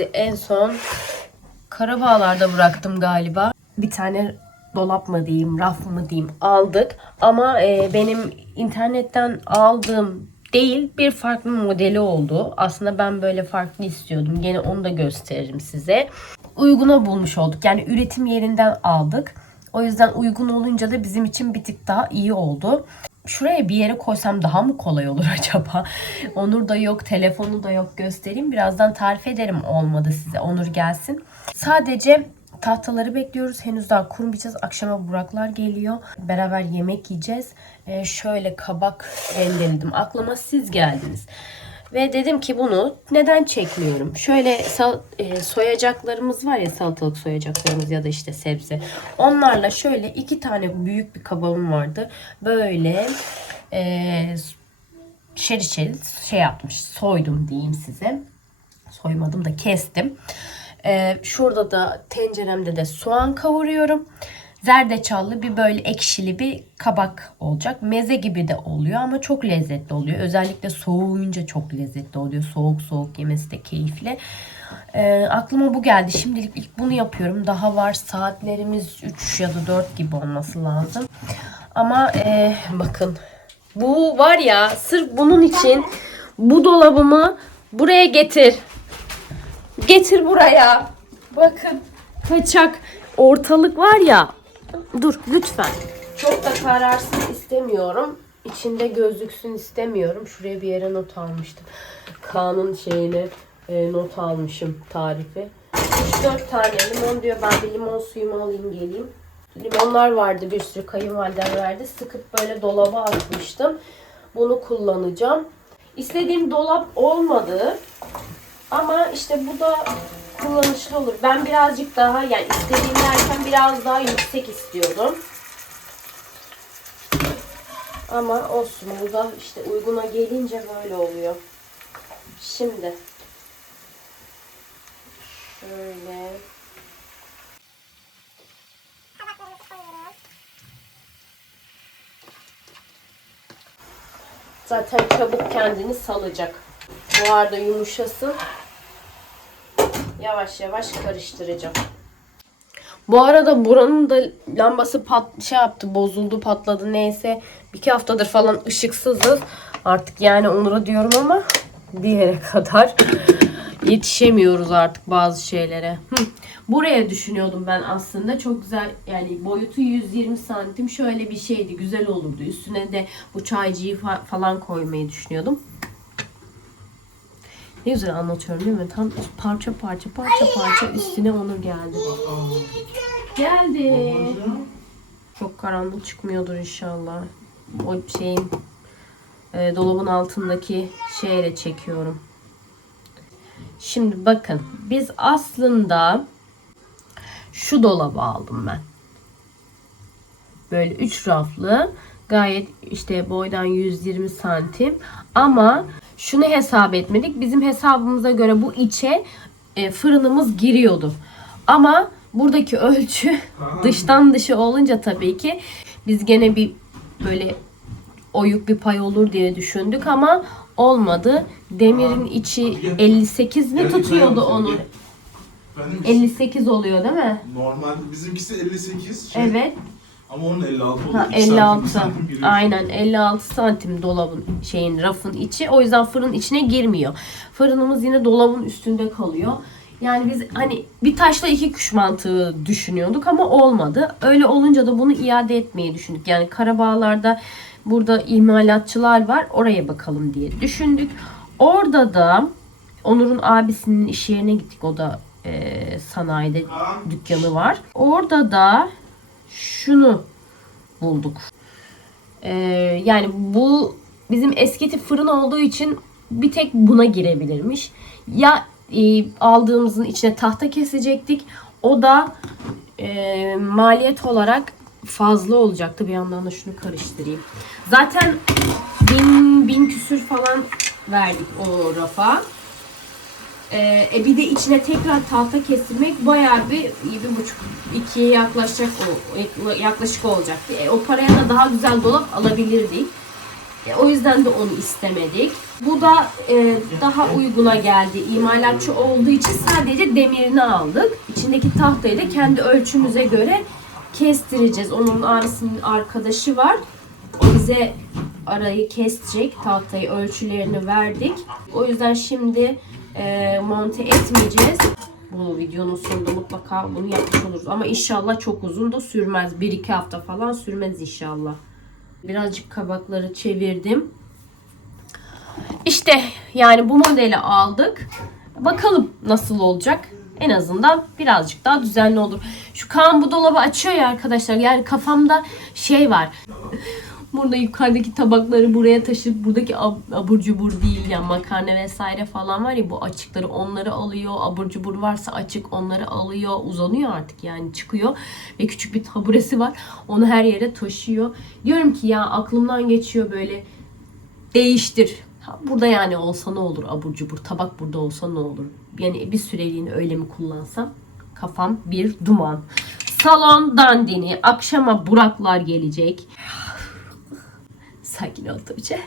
sizi en son Karabağlar'da bıraktım galiba. Bir tane dolap mı diyeyim, raf mı diyeyim aldık. Ama e, benim internetten aldığım değil bir farklı modeli oldu. Aslında ben böyle farklı istiyordum. Gene onu da gösteririm size. Uyguna bulmuş olduk. Yani üretim yerinden aldık. O yüzden uygun olunca da bizim için bir tık daha iyi oldu. Şuraya bir yere koysam daha mı kolay olur acaba? Onur da yok, telefonu da yok göstereyim. Birazdan tarif ederim olmadı size. Onur gelsin. Sadece tahtaları bekliyoruz. Henüz daha kurmayacağız. Akşama Buraklar geliyor. Beraber yemek yiyeceğiz. Ee, şöyle kabak rendeledim. Aklıma siz geldiniz. Ve dedim ki bunu neden çekmiyorum? Şöyle e, soyacaklarımız var ya salatalık soyacaklarımız ya da işte sebze. Onlarla şöyle iki tane büyük bir kabağım vardı. Böyle e, şerit şerit şey yapmış. Soydum diyeyim size. Soymadım da kestim. Ee, şurada da tenceremde de soğan kavuruyorum. Zerdeçallı bir böyle ekşili bir kabak olacak. Meze gibi de oluyor ama çok lezzetli oluyor. Özellikle soğuyunca çok lezzetli oluyor. Soğuk soğuk yemesi de keyifli. Ee, aklıma bu geldi. Şimdilik ilk bunu yapıyorum. Daha var saatlerimiz 3 ya da 4 gibi olması lazım. Ama e, bakın bu var ya sırf bunun için bu dolabımı buraya getir. Getir buraya. Bakın kaçak ortalık var ya. Dur lütfen. Çok da kararsın istemiyorum. İçinde gözüksün istemiyorum. Şuraya bir yere not almıştım. Kaan'ın şeyini e, not almışım tarifi. 3-4 tane limon diyor. Ben bir limon suyumu alayım geleyim. Limonlar vardı bir sürü kayınvalidem verdi. Sıkıp böyle dolaba atmıştım. Bunu kullanacağım. İstediğim dolap olmadı. Ama işte bu da kullanışlı olur. Ben birazcık daha yani istediğim derken biraz daha yüksek istiyordum. Ama olsun bu da işte uyguna gelince böyle oluyor. Şimdi şöyle zaten çabuk kendini salacak. Bu arada yumuşasın. Yavaş yavaş karıştıracağım. Bu arada buranın da lambası pat şey yaptı, bozuldu, patladı neyse. Bir iki haftadır falan ışıksızız. Artık yani Onur'a diyorum ama bir yere kadar yetişemiyoruz artık bazı şeylere. Buraya düşünüyordum ben aslında. Çok güzel yani boyutu 120 santim şöyle bir şeydi. Güzel olurdu. Üstüne de bu çaycıyı fa- falan koymayı düşünüyordum. Ne güzel anlatıyorum değil mi? Tam parça parça parça parça üstüne Onur geldi. Geldi. Çok karanlık çıkmıyordur inşallah. O şeyin e, dolabın altındaki şeyle çekiyorum. Şimdi bakın biz aslında şu dolabı aldım ben. Böyle 3 raflı gayet işte boydan 120 santim ama şunu hesap etmedik. Bizim hesabımıza göre bu içe e, fırınımız giriyordu. Ama buradaki ölçü dıştan dışı olunca tabii ki biz gene bir böyle oyuk bir pay olur diye düşündük ama olmadı. Demirin içi 58 mi tutuyordu onu? Benim 58 oluyor değil mi? normal bizimkisi 58 şey, Evet. Ama onun 56 oluyor. Ha, İki santim, 56. bir santim giriyor. Aynen 56 santim dolabın şeyin rafın içi. O yüzden fırın içine girmiyor. Fırınımız yine dolabın üstünde kalıyor. Yani biz hani bir taşla iki kuş mantığı düşünüyorduk ama olmadı. Öyle olunca da bunu iade etmeyi düşündük. Yani Karabağlar'da burada imalatçılar var. Oraya bakalım diye düşündük. Orada da Onur'un abisinin iş yerine gittik. O da e, sanayide dükkanı var. Orada da şunu bulduk. Ee, yani bu bizim eski tip fırın olduğu için bir tek buna girebilirmiş. Ya e, aldığımızın içine tahta kesecektik. O da e, maliyet olarak fazla olacaktı. Bir yandan da şunu karıştırayım. Zaten bin, bin küsür falan verdik o rafa. Ee, e bir de içine tekrar tahta kestirmek bayağı bir bir buçuk ikiye yaklaşacak o yaklaşık olacak. E, o paraya da daha güzel dolap alabilirdik. E, O yüzden de onu istemedik. Bu da e, daha uyguna geldi. İmalatçı olduğu için sadece demirini aldık. İçindeki tahtayı da kendi ölçümüze göre kestireceğiz. Onun abisinin arkadaşı var. O bize arayı kesecek. Tahtayı ölçülerini verdik. O yüzden şimdi e, monte etmeyeceğiz. Bu videonun sonunda mutlaka bunu yapmış oluruz. Ama inşallah çok uzun da sürmez. 1-2 hafta falan sürmez inşallah. Birazcık kabakları çevirdim. İşte yani bu modeli aldık. Bakalım nasıl olacak. En azından birazcık daha düzenli olur. Şu Kaan bu dolabı açıyor ya arkadaşlar. Yani kafamda şey var. Burada yukarıdaki tabakları buraya taşıp buradaki ab- abur cubur değil ya makarna vesaire falan var ya bu açıkları onları alıyor. Abur cubur varsa açık onları alıyor. Uzanıyor artık yani çıkıyor. Ve küçük bir taburesi var. Onu her yere taşıyor. Diyorum ki ya aklımdan geçiyor böyle değiştir. Burada yani olsa ne olur abur cubur. Tabak burada olsa ne olur. Yani bir süreliğine öyle mi kullansam kafam bir duman. Salon dandini. Akşama Buraklar gelecek. Sakin ol Tuğçe.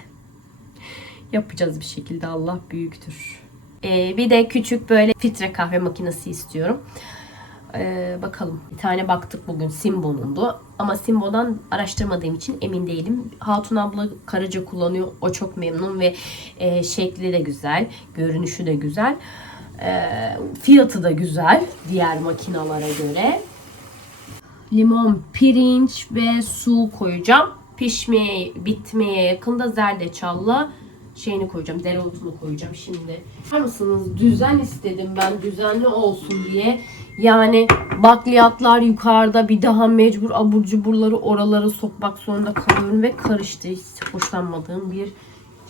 Yapacağız bir şekilde Allah büyüktür. Ee, bir de küçük böyle filtre kahve makinesi istiyorum. Ee, bakalım. Bir tane baktık bugün Simbo'nundu. Ama Simbo'dan araştırmadığım için emin değilim. Hatun abla Karaca kullanıyor. O çok memnun ve e, şekli de güzel. Görünüşü de güzel. Ee, fiyatı da güzel diğer makinalara göre. Limon, pirinç ve su koyacağım. Pişmeye, bitmeye yakında zerdeçalla şeyini koyacağım. Dereotunu koyacağım şimdi. Bakar mısınız? Düzen istedim ben düzenli olsun diye. Yani bakliyatlar yukarıda bir daha mecbur abur cuburları oralara sokmak zorunda kalıyorum ve karıştı. Hiç hoşlanmadığım bir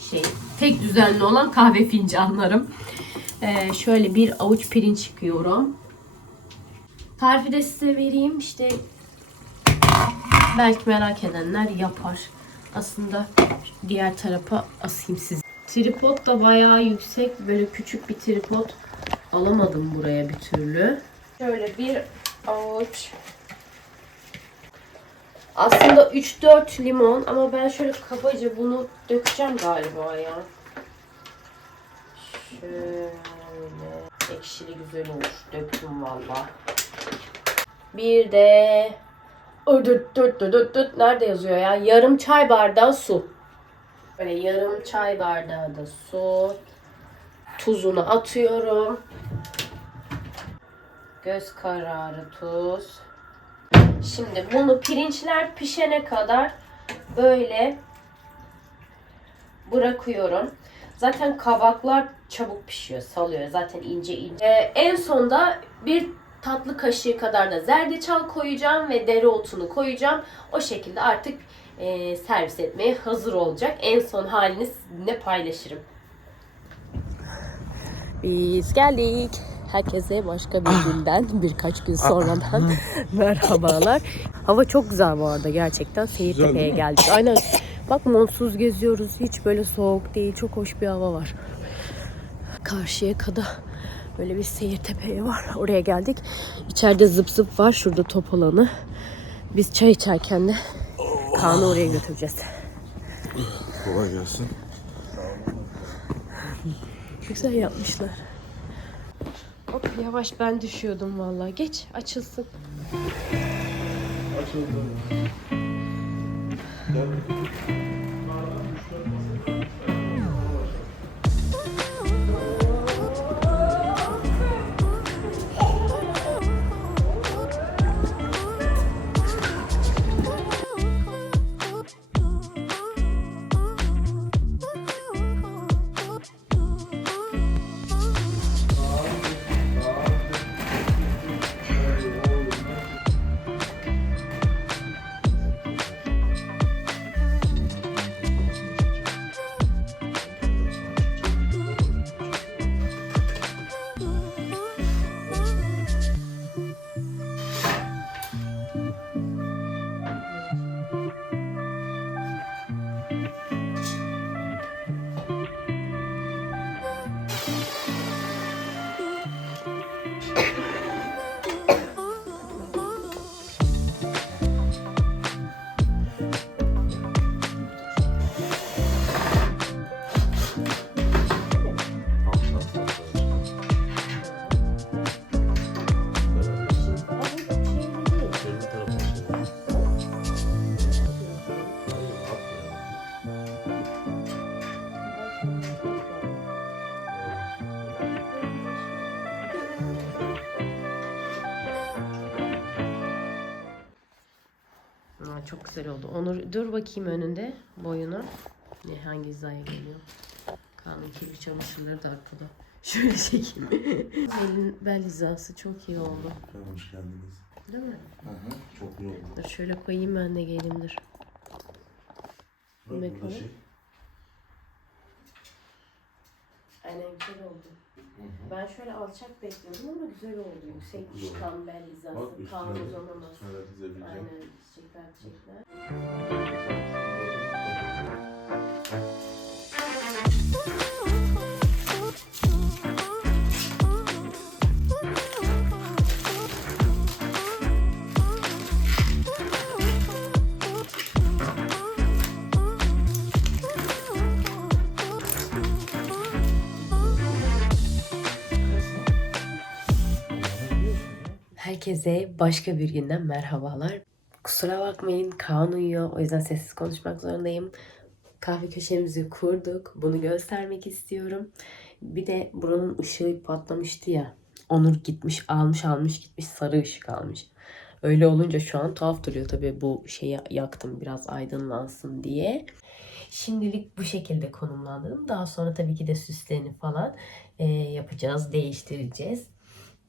şey. Tek düzenli olan kahve fincanlarım. Ee, şöyle bir avuç pirinç yıkıyorum. Tarifi de size vereyim. İşte belki merak edenler yapar. Aslında diğer tarafa asayım sizi. Tripod da bayağı yüksek. Böyle küçük bir tripod alamadım buraya bir türlü. Şöyle bir avuç. Aslında 3-4 limon ama ben şöyle kabaca bunu dökeceğim galiba ya. Şöyle ekşili güzel olur. Döktüm valla. Bir de Ödüt düt düt düt düt. Nerede yazıyor ya? Yarım çay bardağı su. Böyle yarım çay bardağı da su. Tuzunu atıyorum. Göz kararı tuz. Şimdi bunu pirinçler pişene kadar böyle bırakıyorum. Zaten kabaklar çabuk pişiyor, salıyor. Zaten ince ince. Ee, en sonda bir tatlı kaşığı kadar da zerdeçal koyacağım ve dereotunu koyacağım. O şekilde artık e, servis etmeye hazır olacak. En son halini sizinle paylaşırım. Biz geldik. Herkese başka bir günden birkaç gün sonradan merhabalar. Hava çok güzel bu arada gerçekten. Seyirtepe'ye geldik. Aynen bak montsuz geziyoruz. Hiç böyle soğuk değil. Çok hoş bir hava var. Karşıya kadar böyle bir Seyirtepe var. Oraya geldik. İçeride zıp zıp var. Şurada top alanı. Biz çay içerken de Kaan'ı oraya götüreceğiz. Kolay gelsin. Güzel yapmışlar. Hop yavaş ben düşüyordum vallahi. Geç açılsın. Açıldı. Çok güzel oldu. Onur dur bakayım önünde boyunu. Ne hangi hizaya geliyor? Kaan'ın kirli çamaşırları da arkada. Şöyle çekeyim. Elin bel hizası çok iyi oldu. Hoş geldiniz. Değil mi? Hı hı. Çok iyi oldu. Dur şöyle koyayım ben de geleyim dur. Bak burada kadar? şey. Aynen güzel oldu. Ben şöyle alçak bekliyordum ama güzel oldu. Yüksek güzel oldu. tam bel Bak hizası. Üstüne de uzanamaz. de dizebileceğim. Aynen çiçekler çiçekler. Herkese başka bir günden merhabalar. Kusura bakmayın Kaan uyuyor. O yüzden sessiz konuşmak zorundayım. Kahve köşemizi kurduk. Bunu göstermek istiyorum. Bir de buranın ışığı patlamıştı ya. Onur gitmiş almış almış gitmiş sarı ışık almış. Öyle olunca şu an tuhaf duruyor tabii bu şeyi yaktım biraz aydınlansın diye. Şimdilik bu şekilde konumlandırdım. Daha sonra tabii ki de süslerini falan eee, yapacağız, değiştireceğiz.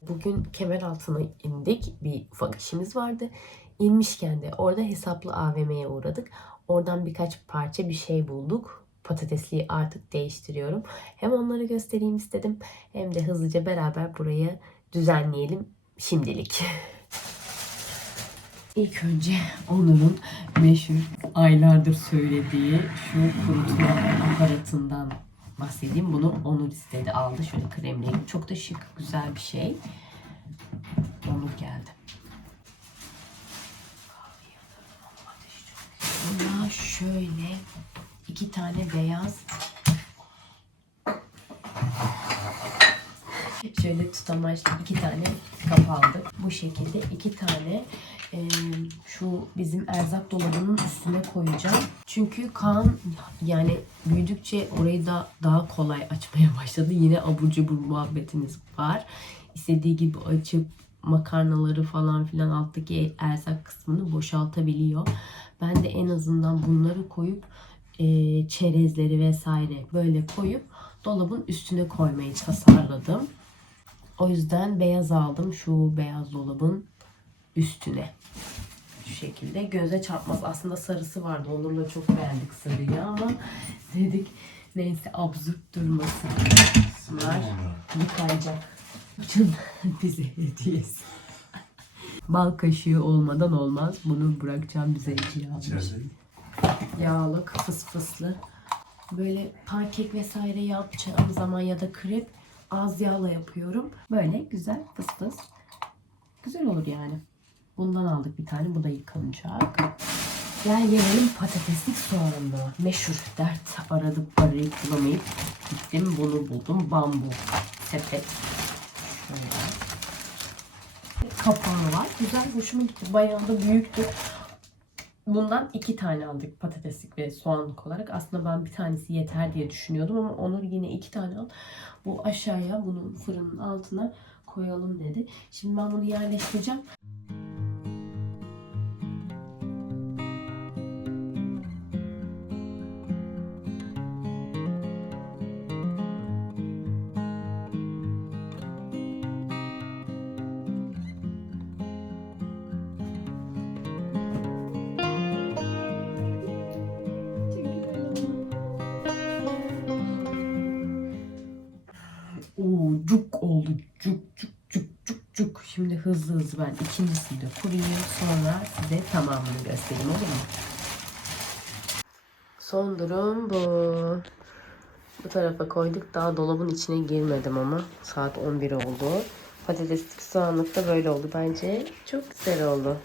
Bugün kemer altına indik. Bir ufak işimiz vardı. İnmişken de orada hesaplı AVM'ye uğradık. Oradan birkaç parça bir şey bulduk. Patatesliği artık değiştiriyorum. Hem onları göstereyim istedim hem de hızlıca beraber burayı düzenleyelim şimdilik. İlk önce Onur'un meşhur aylardır söylediği şu kurutma aparatından bahsedeyim. Bunu Onur istedi aldı. Şöyle kremleyim. Çok da şık güzel bir şey. Onur geldi. Buna şöyle iki tane beyaz Şöyle tutamaçlı iki tane kap aldık. Bu şekilde iki tane e, şu bizim erzak dolabının üstüne koyacağım. Çünkü Kaan yani büyüdükçe orayı da daha kolay açmaya başladı. Yine abur cubur muhabbetiniz var. İstediği gibi açıp makarnaları falan filan alttaki erzak kısmını boşaltabiliyor. Ben de en azından bunları koyup e, çerezleri vesaire böyle koyup dolabın üstüne koymayı tasarladım. O yüzden beyaz aldım şu beyaz dolabın üstüne. Şu şekilde göze çarpmaz. Aslında sarısı vardı. Onur'la çok beğendik sarıyı ama dedik neyse absürt durmasın. Bunlar yıkanacak. Bütün bize hediyesi. Bal kaşığı olmadan olmaz. Bunu bırakacağım bize hediye almış. Yağlı, fıs fıslı. Böyle pankek vesaire yapacağım zaman ya da krep az yağla yapıyorum. Böyle güzel fıs fıs. Güzel olur yani. Bundan aldık bir tane. Bu da yıkanacak. Gel gelelim patateslik soğanına. Meşhur dert aradık parayı bulamayıp gittim bunu buldum. Bambu sepet. Şöyle. Kapağı var. Güzel hoşuma gitti. Bayağı da büyüktü. Bundan iki tane aldık patateslik ve soğanlık olarak. Aslında ben bir tanesi yeter diye düşünüyordum ama Onur yine iki tane al. Bu aşağıya bunun fırının altına koyalım dedi. Şimdi ben bunu yerleştireceğim. Oo, cuk oldu. Cuk cuk cuk cuk cuk. Şimdi hızlı hızlı ben ikincisini de kurayım. Sonra size tamamını göstereyim olur mu? Son durum bu. Bu tarafa koyduk. Daha dolabın içine girmedim ama. Saat 11 oldu. Patateslik soğanlık da böyle oldu bence. Çok güzel oldu.